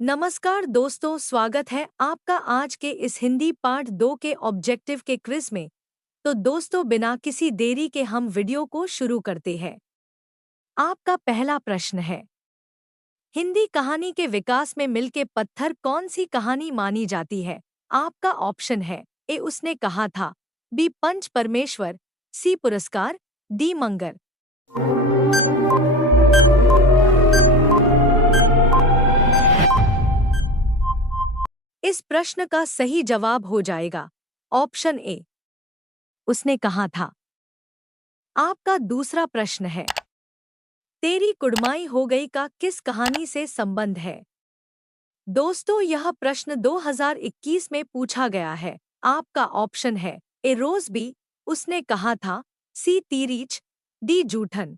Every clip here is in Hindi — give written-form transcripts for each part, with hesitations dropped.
नमस्कार दोस्तों, स्वागत है आपका आज के इस हिंदी पार्ट 2 के ऑब्जेक्टिव के क्विज में। तो दोस्तों, बिना किसी देरी के हम वीडियो को शुरू करते हैं। आपका पहला प्रश्न है, हिंदी कहानी के विकास में मिल के पत्थर कौन सी कहानी मानी जाती है? आपका ऑप्शन है ए उसने कहा था, बी पंच परमेश्वर, सी पुरस्कार, डी मंगर। इस प्रश्न का सही जवाब हो जाएगा ऑप्शन ए उसने कहा था। आपका दूसरा प्रश्न है, तेरी कुड़माई हो गई का किस कहानी से संबंध है? दोस्तों, यह प्रश्न 2021 में पूछा गया है। आपका ऑप्शन है ए रोज, बी उसने कहा था, सी तीरीच, डी जूठन।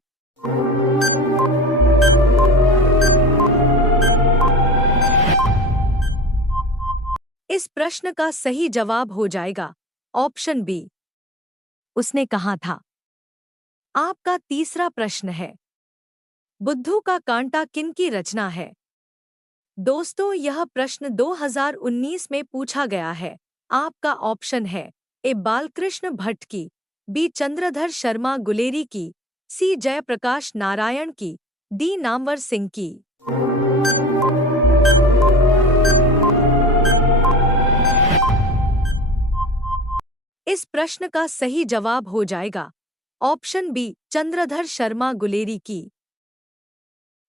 इस प्रश्न का सही जवाब हो जाएगा ऑप्शन बी उसने कहा था। आपका तीसरा प्रश्न है, बुद्धू का कांटा किनकी रचना है? दोस्तों, यह प्रश्न 2019 में पूछा गया है। आपका ऑप्शन है ए बालकृष्ण भट्ट की, बी चंद्रधर शर्मा गुलेरी की, सी जयप्रकाश नारायण की, डी नामवर सिंह की। इस प्रश्न का सही जवाब हो जाएगा ऑप्शन बी चंद्रधर शर्मा गुलेरी की।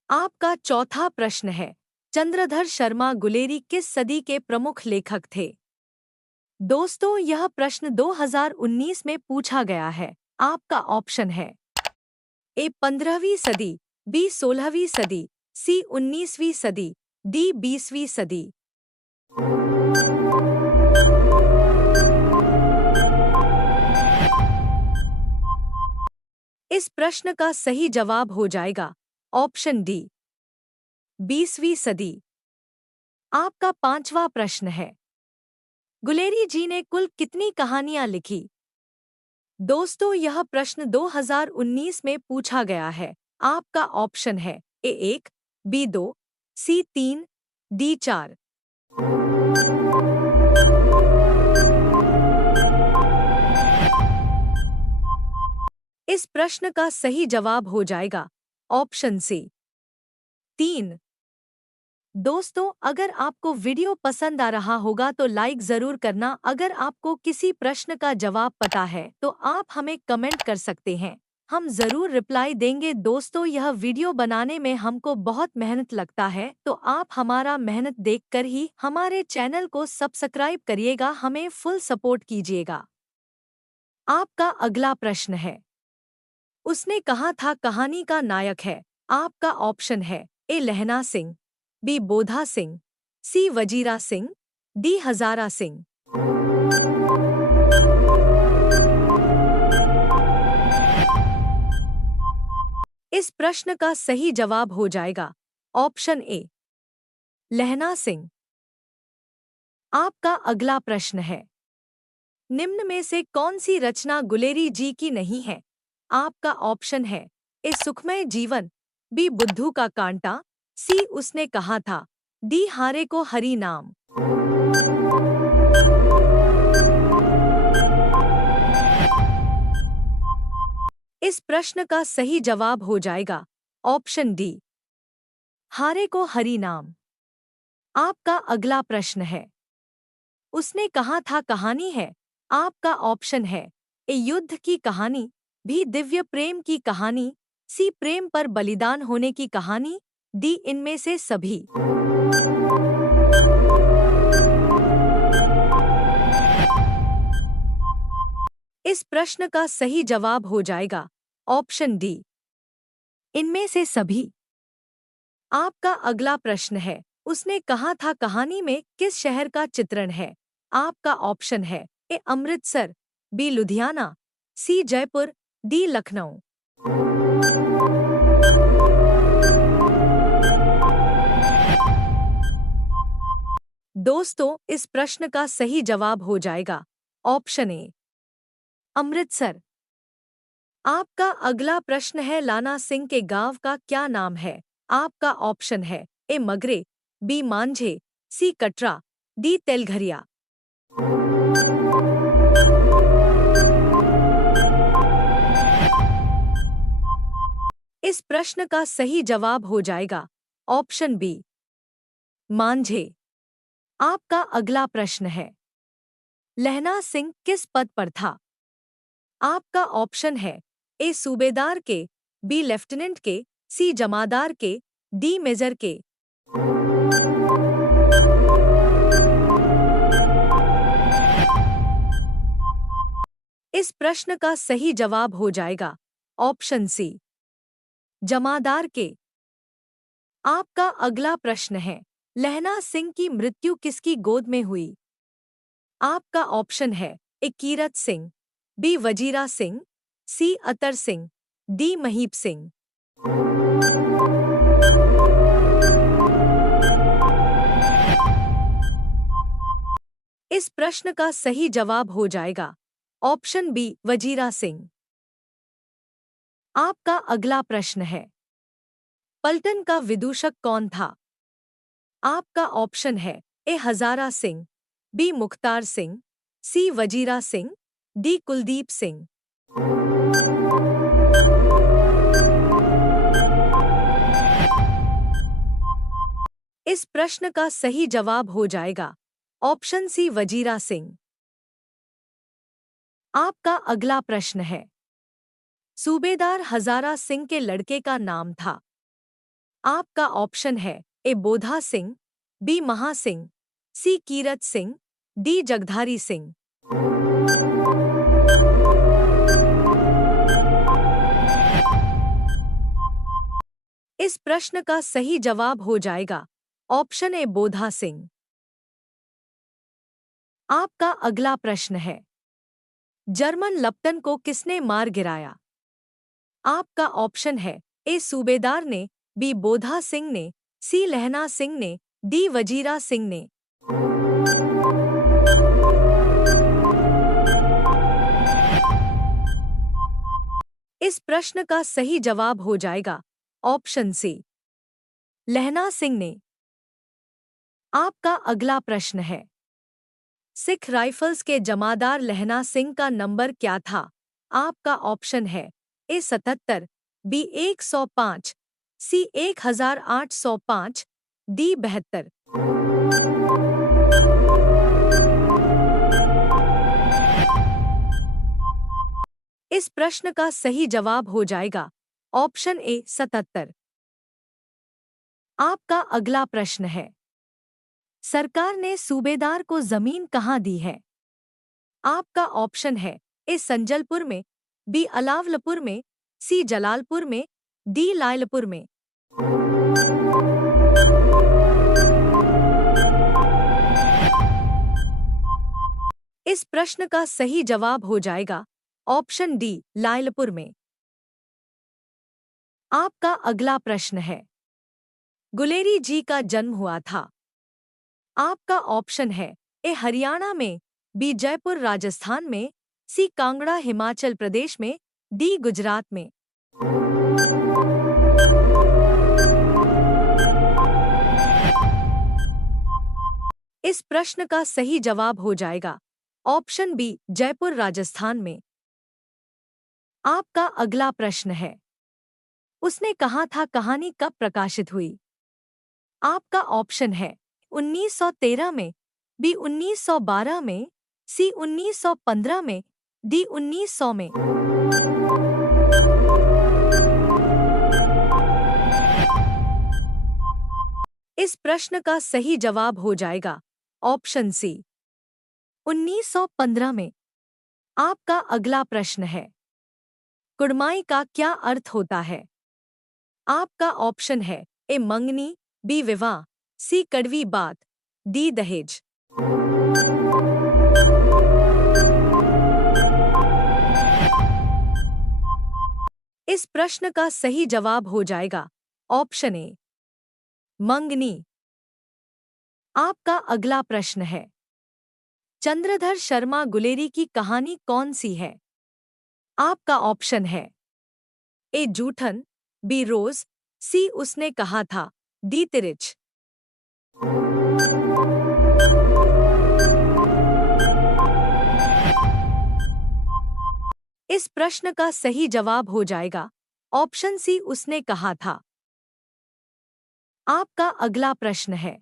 आपका चौथा प्रश्न है, चंद्रधर शर्मा गुलेरी किस सदी के प्रमुख लेखक थे? दोस्तों, यह प्रश्न 2019 में पूछा गया है। आपका ऑप्शन है ए 15वीं सदी, बी 16वीं सदी, सी 19वीं सदी, डी 20वीं सदी। इस प्रश्न का सही जवाब हो जाएगा ऑप्शन डी 20वीं सदी। आपका पांचवा प्रश्न है, गुलेरी जी ने कुल कितनी कहानियां लिखी? दोस्तों, यह प्रश्न 2019 में पूछा गया है। आपका ऑप्शन है ए 1, बी 2, सी 3, डी 4। इस प्रश्न का सही जवाब हो जाएगा ऑप्शन सी 3। दोस्तों, अगर आपको वीडियो पसंद आ रहा होगा तो लाइक ज़रूर करना। अगर आपको किसी प्रश्न का जवाब पता है तो आप हमें कमेंट कर सकते हैं, हम ज़रूर रिप्लाई देंगे। दोस्तों, यह वीडियो बनाने में हमको बहुत मेहनत लगता है, तो आप हमारा मेहनत देखकर ही हमारे चैनल को सब्सक्राइब करिएगा, हमें फुल सपोर्ट कीजिएगा। आपका अगला प्रश्न है, उसने कहा था कहानी का नायक है। आपका ऑप्शन है ए लहना सिंह, बी बोधा सिंह, सी वजीरा सिंह, डी हजारा सिंह। इस प्रश्न का सही जवाब हो जाएगा ऑप्शन ए लहना सिंह। आपका अगला प्रश्न है, निम्न में से कौन सी रचना गुलेरी जी की नहीं है? आपका ऑप्शन है ए सुखमय जीवन, बी बुद्धू का कांटा, सी उसने कहा था, डी हारे को हरि नाम। इस प्रश्न का सही जवाब हो जाएगा ऑप्शन डी हारे को हरि नाम। आपका अगला प्रश्न है, उसने कहा था कहानी है। आपका ऑप्शन है ए युद्ध की कहानी, भी दिव्य प्रेम की कहानी, सी प्रेम पर बलिदान होने की कहानी, डी इनमें से सभी। इस प्रश्न का सही जवाब हो जाएगा ऑप्शन डी इनमें से सभी। आपका अगला प्रश्न है, उसने कहा था कहानी में किस शहर का चित्रण है? आपका ऑप्शन है ए अमृतसर, बी लुधियाना, सी जयपुर, डी लखनऊ। दोस्तों, इस प्रश्न का सही जवाब हो जाएगा ऑप्शन ए अमृतसर। आपका अगला प्रश्न है, लाना सिंह के गांव का क्या नाम है? आपका ऑप्शन है ए मगरे, बी मांझे, सी कटरा, डी तेलघरिया। इस प्रश्न का सही जवाब हो जाएगा ऑप्शन बी, मांझे। आपका अगला प्रश्न है, लहना सिंह किस पद पर था? आपका ऑप्शन है ए सूबेदार के, बी लेफ्टिनेंट के, सी जमादार के, डी मेजर के। इस प्रश्न का सही जवाब हो जाएगा ऑप्शन सी, जमादार के। आपका अगला प्रश्न है, लहना सिंह की मृत्यु किसकी गोद में हुई? आपका ऑप्शन है ए कीरत सिंह, बी वजीरा सिंह, सी अतर सिंह, डी महीप सिंह। इस प्रश्न का सही जवाब हो जाएगा ऑप्शन बी, वजीरा सिंह। आपका अगला प्रश्न है, पलटन का विदूषक कौन था? आपका ऑप्शन है ए हजारा सिंह, बी मुख्तार सिंह, सी वजीरा सिंह, डी कुलदीप सिंह। इस प्रश्न का सही जवाब हो जाएगा ऑप्शन सी, वजीरा सिंह। आपका अगला प्रश्न है, सूबेदार हजारा सिंह के लड़के का नाम था? आपका ऑप्शन है ए बोधा सिंह, बी महा सिंह, सी कीरत सिंह, डी जगधारी सिंह। इस प्रश्न का सही जवाब हो जाएगा ऑप्शन ए, बोधा सिंह। आपका अगला प्रश्न है, जर्मन लप्टन को किसने मार गिराया? आपका ऑप्शन है ए सूबेदार ने, बी बोधा सिंह ने, सी लहना सिंह ने, डी वजीरा सिंह ने। इस प्रश्न का सही जवाब हो जाएगा ऑप्शन सी, लहना सिंह ने। आपका अगला प्रश्न है, सिख राइफल्स के जमादार लहना सिंह का नंबर क्या था? आपका ऑप्शन है ए 77, बी 105, सी 1805, डी 72। इस प्रश्न का सही जवाब हो जाएगा ऑप्शन ए, 77। आपका अगला प्रश्न है, सरकार ने सूबेदार को जमीन कहाँ दी है? आपका ऑप्शन है ए संजलपुर में, बी अलावलपुर में, सी जलालपुर में, डी लायलपुर में। इस प्रश्न का सही जवाब हो जाएगा ऑप्शन डी, लायलपुर में। आपका अगला प्रश्न है, गुलेरी जी का जन्म हुआ था? आपका ऑप्शन है ए हरियाणा में, बी जयपुर राजस्थान में, सी कांगड़ा हिमाचल प्रदेश में, डी गुजरात में। इस प्रश्न का सही जवाब हो जाएगा ऑप्शन बी, जयपुर राजस्थान में। आपका अगला प्रश्न है, उसने कहा था कहानी कब प्रकाशित हुई? आपका ऑप्शन है 1913 में, बी 1912 में, सी 1915 में, डी 1900 में। इस प्रश्न का सही जवाब हो जाएगा ऑप्शन सी, 1915 में। आपका अगला प्रश्न है, कुड़माई का क्या अर्थ होता है? आपका ऑप्शन है ए मंगनी, बी विवाह, सी कड़वी बात, डी दहेज। इस प्रश्न का सही जवाब हो जाएगा ऑप्शन ए, मंगनी। आपका अगला प्रश्न है, चंद्रधर शर्मा गुलेरी की कहानी कौन सी है? आपका ऑप्शन है ए जूठन, बी रोज, सी उसने कहा था, डी तिरिच। इस प्रश्न का सही जवाब हो जाएगा ऑप्शन सी, उसने कहा था। आपका अगला प्रश्न है,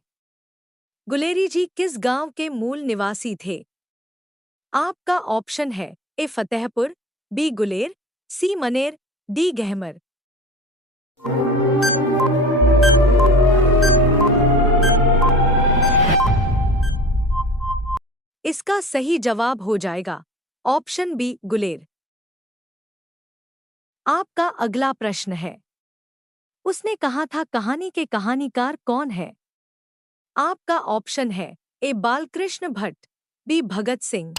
गुलेरी जी किस गांव के मूल निवासी थे? आपका ऑप्शन है ए फतेहपुर, बी गुलेर, सी मनेर, डी गहमर। इसका सही जवाब हो जाएगा ऑप्शन बी, गुलेर। आपका अगला प्रश्न है, उसने कहा था कहानी के कहानीकार कौन है? आपका ऑप्शन है ए बालकृष्ण भट्ट, बी भगत सिंह,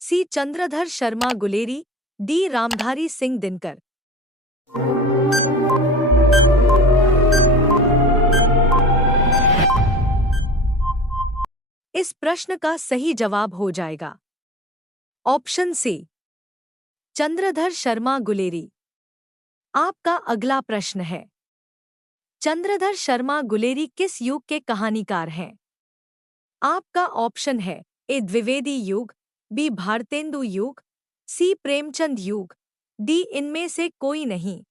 सी चंद्रधर शर्मा गुलेरी, डी रामधारी सिंह दिनकर। इस प्रश्न का सही जवाब हो जाएगा ऑप्शन सी, चंद्रधर शर्मा गुलेरी। आपका अगला प्रश्न है, चंद्रधर शर्मा गुलेरी किस युग के कहानीकार हैं? आपका ऑप्शन है ए द्विवेदी युग, बी भारतेंदु युग, सी प्रेमचंद युग, डी इनमें से कोई नहीं।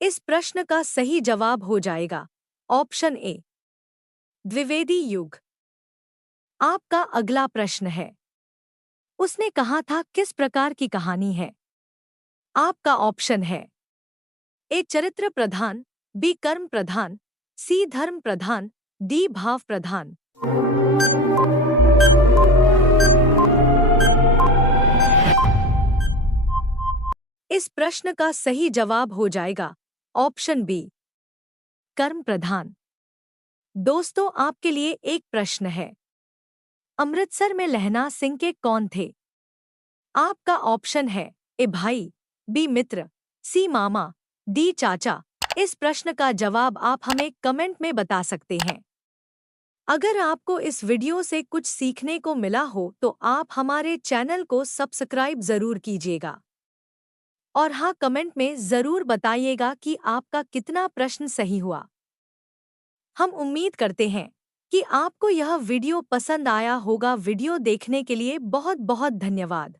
इस प्रश्न का सही जवाब हो जाएगा ऑप्शन ए, द्विवेदी युग। आपका अगला प्रश्न है, उसने कहा था किस प्रकार की कहानी है? आपका ऑप्शन है ए चरित्र प्रधान, बी कर्म प्रधान, सी धर्म प्रधान, डी भाव प्रधान। इस प्रश्न का सही जवाब हो जाएगा ऑप्शन बी, कर्म प्रधान। दोस्तों, आपके लिए एक प्रश्न है, अमृतसर में लहना सिंह के कौन थे? आपका ऑप्शन है ए भाई, बी मित्र, सी मामा, डी चाचा। इस प्रश्न का जवाब आप हमें कमेंट में बता सकते हैं। अगर आपको इस वीडियो से कुछ सीखने को मिला हो तो आप हमारे चैनल को सब्सक्राइब जरूर कीजिएगा। और हाँ, कमेंट में जरूर बताइएगा कि आपका कितना प्रश्न सही हुआ। हम उम्मीद करते हैं कि आपको यह वीडियो पसंद आया होगा। वीडियो देखने के लिए बहुत बहुत धन्यवाद।